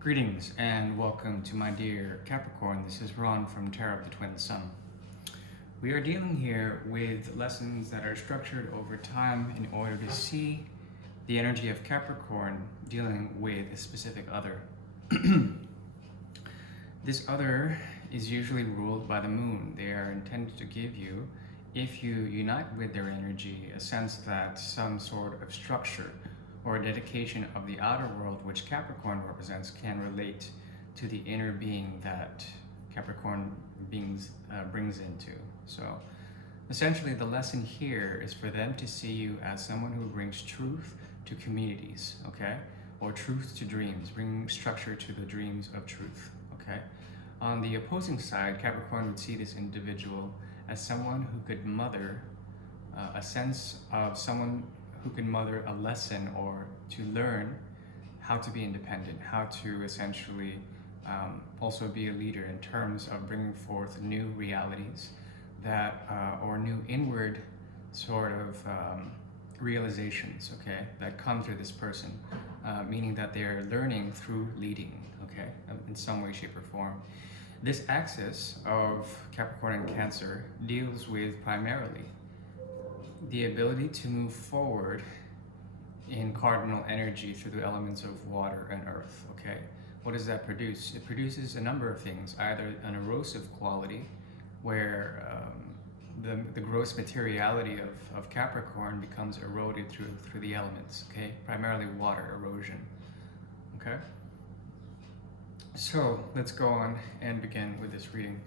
Greetings and welcome to my dear Capricorn. This is Ron from Tarot of the Twin Sun. We are dealing here with lessons that are structured over time in order to see the energy of Capricorn dealing with a specific other. This other is usually ruled by the moon. They are intended to give you, if you unite with their energy, a sense that some sort of structure or a dedication of the outer world, which Capricorn represents, can relate to the inner being that Capricorn brings into. So essentially the lesson here is for them to see you as someone who brings truth to communities, okay? Or truth to dreams, bringing structure to the dreams of truth, okay? On the opposing side, Capricorn would see this individual as someone who could mother a sense of someone who can mother a lesson or to learn how to be independent, how to essentially also be a leader in terms of bringing forth new realities that or new inward sort of realizations, okay, that come through this person, meaning that they're learning through leading, okay, in some way, shape, or form. This axis of Capricorn and Cancer deals with primarily the ability to move forward in cardinal energy through the elements of water and earth, okay? What does that produce? It produces a number of things, either an erosive quality, where the gross materiality of Capricorn becomes eroded through the elements, okay? Primarily water erosion, okay? So let's go on and begin with this reading.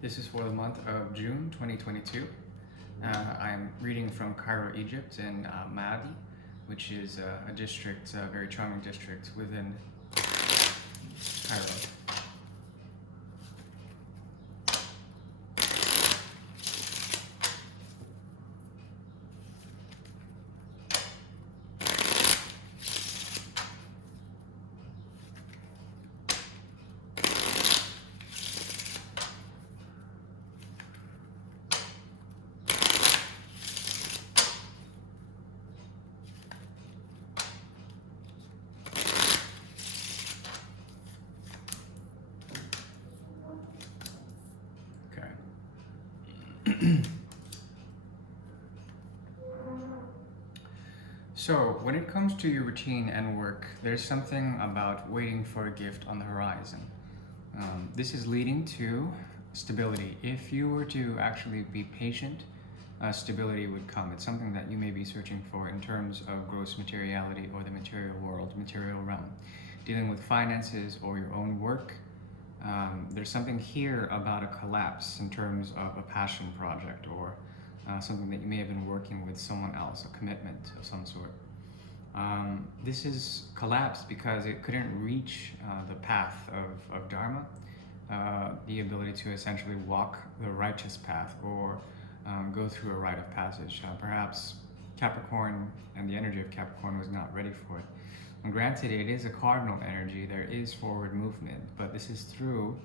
This is for the month of June 2022. I'm reading from Cairo, Egypt, in Maadi, which is a district, a very charming district within Cairo. So, when it comes to your routine and work, there's something about waiting for a gift on the horizon. This is leading to stability. If you were to actually be patient, stability would come. It's something that you may be searching for in terms of gross materiality or the material world, material realm. Dealing with finances or your own work, there's something here about a collapse in terms of a passion project or something that you may have been working with someone else, a commitment of some sort. This is collapsed because it couldn't reach the path of Dharma, the ability to essentially walk the righteous path or go through a rite of passage. Perhaps Capricorn and the energy of Capricorn was not ready for it. And granted, it is a cardinal energy, there is forward movement, but this is through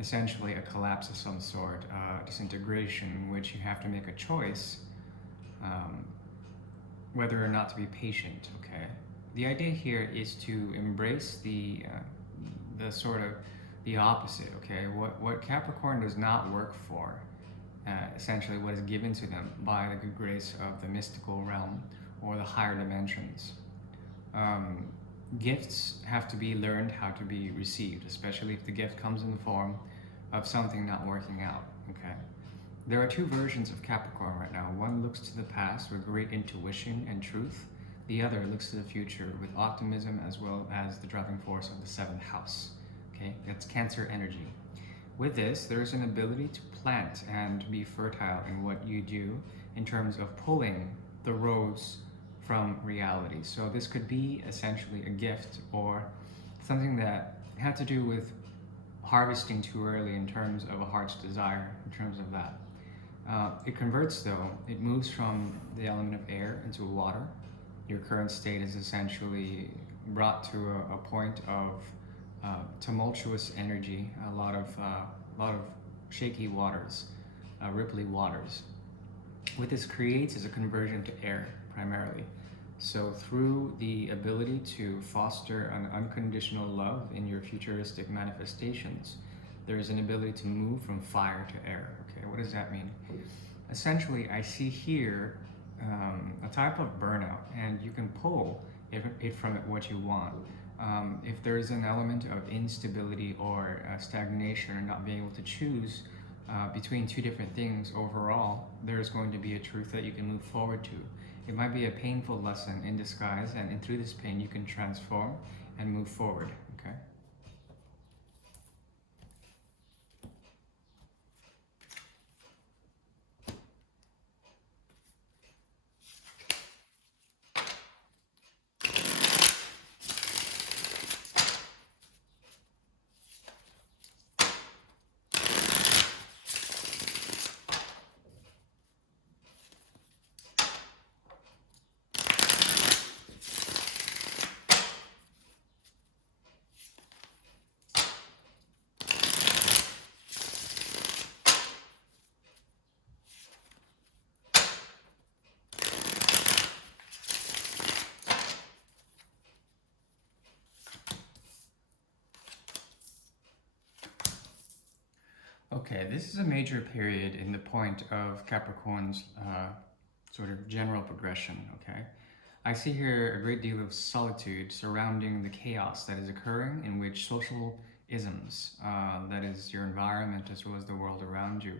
essentially a collapse of some sort, disintegration, in which you have to make a choice whether or not to be patient, okay? The idea here is to embrace the sort of the opposite, okay? What Capricorn does not work for, essentially what is given to them by the good grace of the mystical realm or the higher dimensions. Gifts have to be learned how to be received, especially if the gift comes in the form of something not working out, okay? There are two versions of Capricorn right now. One looks to the past with great intuition and truth. The other looks to the future with optimism as well as the driving force of the seventh house, okay? That's Cancer energy. With this, there is an ability to plant and be fertile in what you do in terms of pulling the rose from reality. So this could be essentially a gift or something that had to do with harvesting too early in terms of a heart's desire, in terms of that. It converts though, it moves from the element of air into water. Your current state is essentially brought to a point of tumultuous energy, a lot of shaky waters, ripply waters. What this creates is a conversion to air primarily. So through the ability to foster an unconditional love in your futuristic manifestations, there is an ability to move from fire to air. Okay, what does that mean? Essentially, I see here a type of burnout, and you can pull it from it what you want. If there is an element of instability or stagnation or not being able to choose between two different things overall, there's going to be a truth that you can move forward to. It might be a painful lesson in disguise, and through this pain, you can transform and move forward. Okay. Okay, this is a major period in the point of Capricorn's sort of general progression. Okay, I see here a great deal of solitude surrounding the chaos that is occurring, in which social isms, that is your environment as well as the world around you,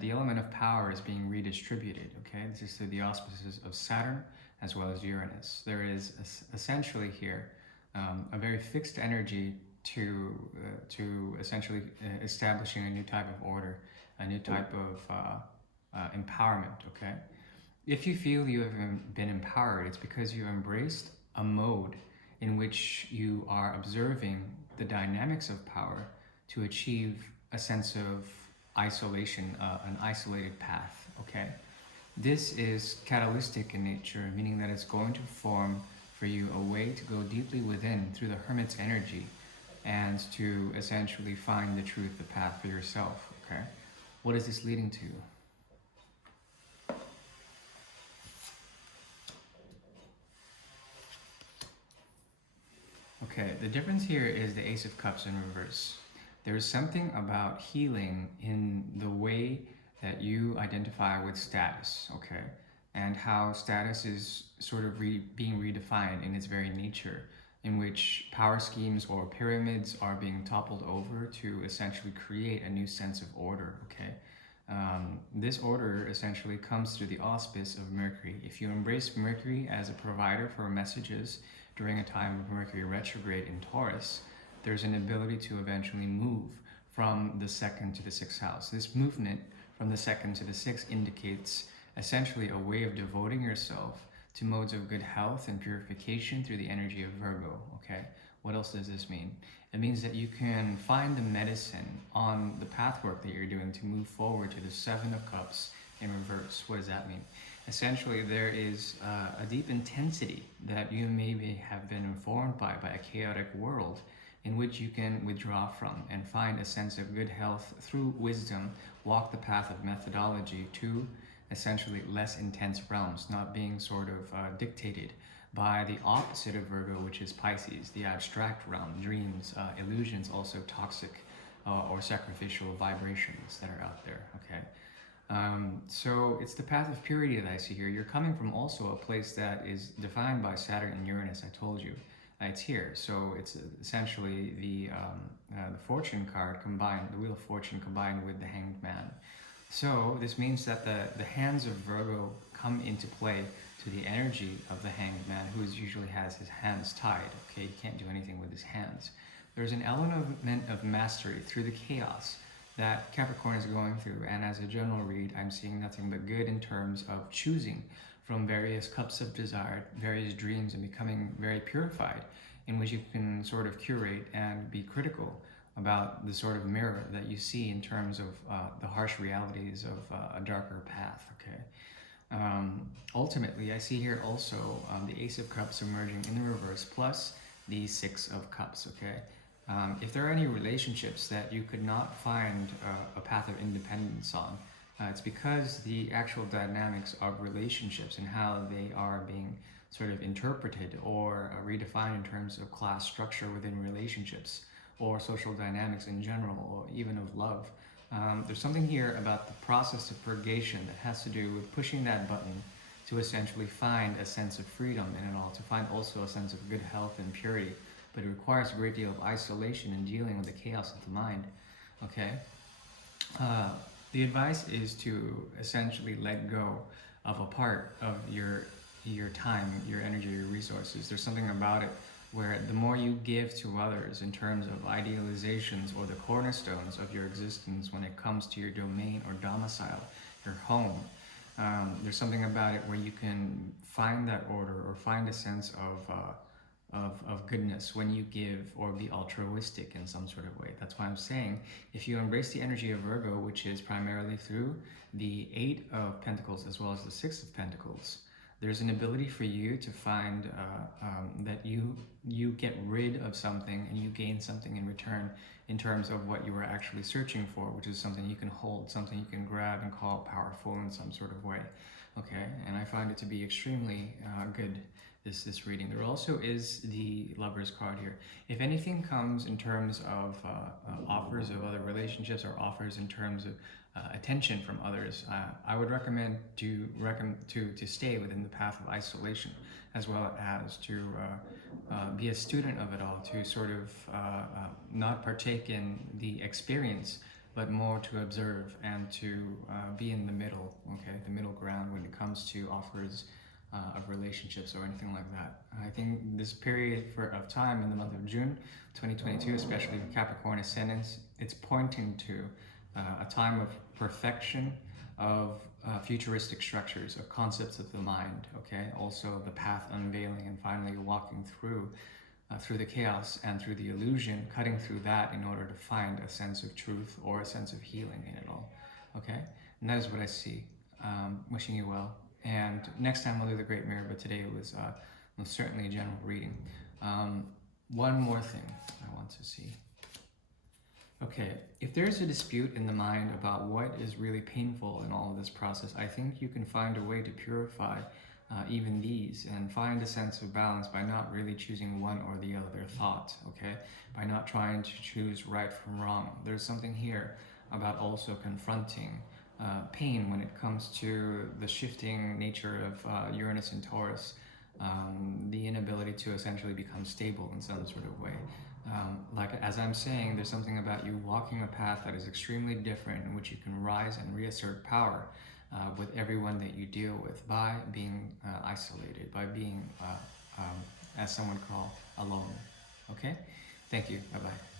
the element of power is being redistributed. Okay, this is through the auspices of Saturn as well as Uranus. There is essentially here a very fixed energy to essentially establishing a new type of order, a new type of empowerment. Okay, if you feel you have been empowered, it's because you embraced a mode in which you are observing the dynamics of power to achieve a sense of isolation, an isolated path. Okay, this is catalytic in nature, meaning that it's going to form for you a way to go deeply within through the hermit's energy and to essentially find the truth, the path for yourself. Okay, what is this leading to? Okay, the difference here is the Ace of Cups in reverse. There's something about healing in the way that you identify with status, okay? And how status is sort of being redefined in its very nature, in which power schemes or pyramids are being toppled over to essentially create a new sense of order, okay? This order essentially comes through the auspice of Mercury. If you embrace Mercury as a provider for messages during a time of Mercury retrograde in Taurus, there's an ability to eventually move from the second to the sixth house. This movement from the second to the sixth indicates essentially a way of devoting yourself to modes of good health and purification through the energy of Virgo. Okay, what else does this mean? It means that you can find the medicine on the pathwork that you're doing to move forward to the Seven of Cups in reverse. What does that mean? Essentially, there is a deep intensity that you maybe have been informed by a chaotic world in which you can withdraw from and find a sense of good health through wisdom, walk the path of methodology to essentially less intense realms, not being sort of dictated by the opposite of Virgo, which is Pisces, the abstract realm, dreams, illusions, also toxic or sacrificial vibrations that are out there, okay? So it's the path of purity that I see here. You're coming from also a place that is defined by Saturn and Uranus, I told you. It's here. So it's essentially the fortune card combined, the Wheel of Fortune combined with the Hanged Man. So this means that the hands of Virgo come into play to the energy of the Hanged Man, who usually has his hands tied. Okay, he can't do anything with his hands. There's an element of mastery through the chaos that Capricorn is going through, and as a general read, I'm seeing nothing but good in terms of choosing from various cups of desire, various dreams, and becoming very purified, in which you can sort of curate and be critical about the sort of mirror that you see in terms of the harsh realities of a darker path, okay? Ultimately, I see here also the Ace of Cups emerging in the reverse, plus the Six of Cups, okay? If there are any relationships that you could not find a path of independence on, it's because the actual dynamics of relationships and how they are being sort of interpreted or redefined in terms of class structure within relationships or social dynamics in general, or even of love. There's something here about the process of purgation that has to do with pushing that button to essentially find a sense of freedom in it all, to find also a sense of good health and purity. But it requires a great deal of isolation and dealing with the chaos of the mind. Okay? Uh, the advice is to essentially let go of a part of your time, your energy, your resources. There's something about it where the more you give to others in terms of idealizations or the cornerstones of your existence when it comes to your domain or domicile, your home, there's something about it where you can find that order or find a sense of goodness when you give or be altruistic in some sort of way. That's why I'm saying if you embrace the energy of Virgo, which is primarily through the Eight of Pentacles as well as the Six of Pentacles, there's an ability for you to find that you get rid of something and you gain something in return in terms of what you were actually searching for, which is something you can hold, something you can grab and call powerful in some sort of way. Okay, and I find it to be extremely good, this reading. There also is the Lover's card here. If anything comes in terms of offers of other relationships or offers in terms of attention from others, I would recommend to stay within the path of isolation, as well as to be a student of it all, to sort of not partake in the experience, but more to observe and to be in the middle, okay, the middle ground when it comes to offers of relationships or anything like that. I think this period of time in the month of June 2022, especially with Capricorn ascendants, it's pointing to a time of perfection of futuristic structures, of concepts of the mind, okay? Also the path unveiling and finally walking through the chaos and through the illusion, cutting through that in order to find a sense of truth or a sense of healing in it all, okay? And that is what I see. Wishing you well. And next time I'll do the Great Mirror, but today it was most certainly a general reading. One more thing I want to see. Okay, if there's a dispute in the mind about what is really painful in all of this process, I think you can find a way to purify even these and find a sense of balance by not really choosing one or the other thought, okay? By not trying to choose right from wrong. There's something here about also confronting pain when it comes to the shifting nature of Uranus and Taurus, the inability to essentially become stable in some sort of way. Like as I'm saying, there's something about you walking a path that is extremely different in which you can rise and reassert power with everyone that you deal with by being isolated, by being, as some would call, alone. Okay? Thank you. Bye-bye.